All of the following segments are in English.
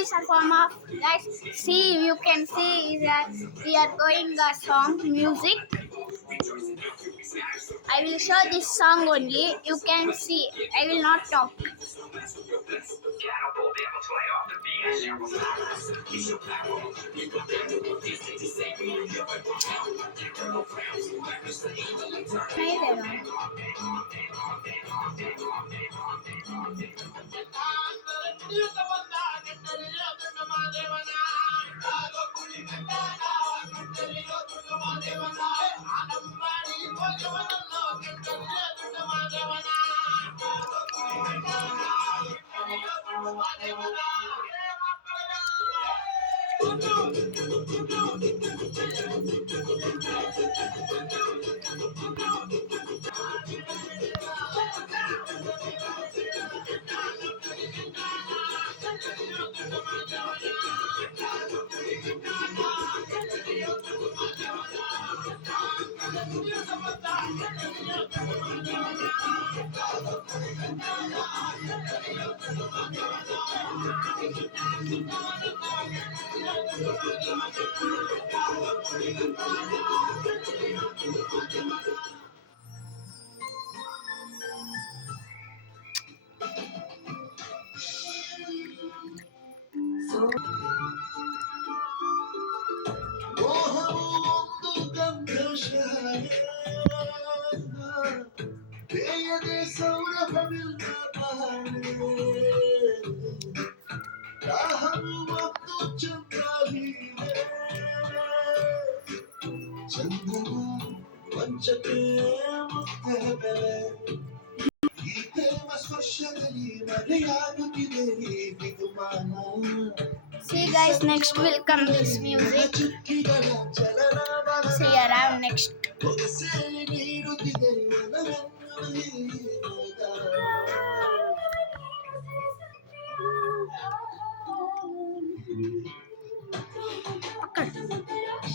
is a form of guys. See, you can see that we are going a song music. I will show this song only. You can see. I will not talk. See guys, next will come this music. See around next.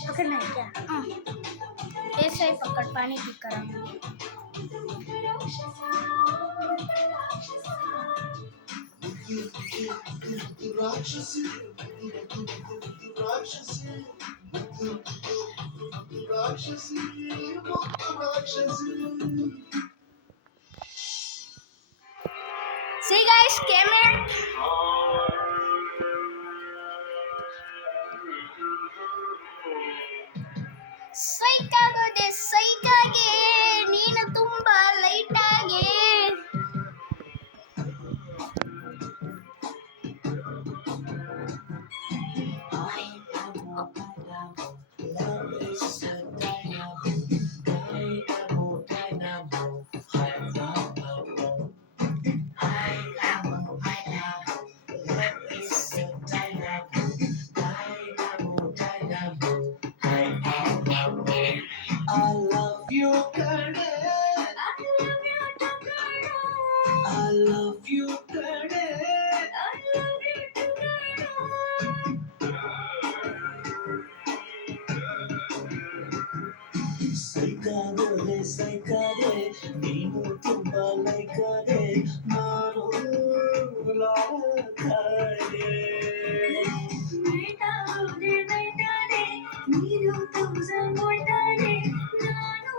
पकड़ना है क्या? ऐसे ही पकड़, पानी P कर See guys, camera. ಸೈಕಾಗೆ ನೀನು ತುಂಬಾ light ಆಗಿ ಸೈಕಾದೆ ನೀನು ತುಂಬಾ ಲೈಕಾದೆ ನಾನು ಲಾಕಾದೆ ನೀನು ತೌಸಂಡ್ ಹೊಲ್ಟಾದೆ ನಾನು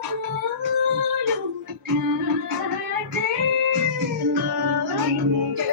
ಲೂಟಾದೆ ನಿನಗೆ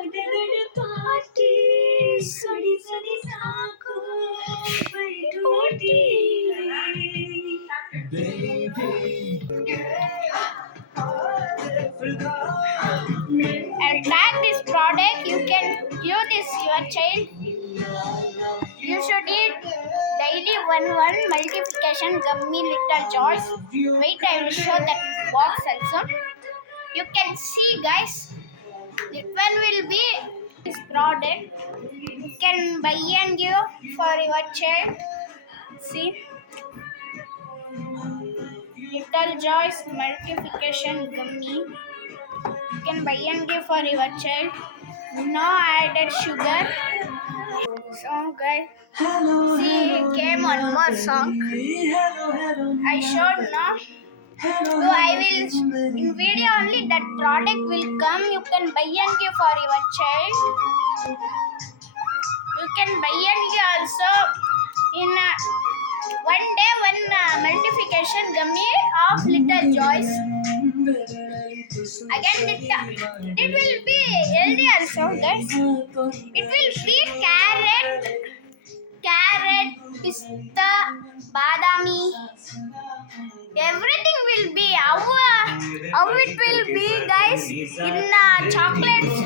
ಆಗಿನ ಪಾರ್ಟಿ ಸಡಿ ಸಡಿ ಸಾಕು ಬೈಟೋಟಿ baby is your child, you should eat daily one multiplication gummy little joys. Wait, I will show that box also. You can see, guys, this one will be this product. You can buy and give for your child. See, little joys multiplication gummy. You can buy and give for your child. No added sugar. So guys, see, came one more song. I showed now. So I will in video only that product will come. You can buy and give for your child. You can buy and give also in one day one multiplication gummy of little joys. Again, it will be healthy also, guys. It will be carrot, pista, badami. Everything will be how it will be, guys, in chocolates.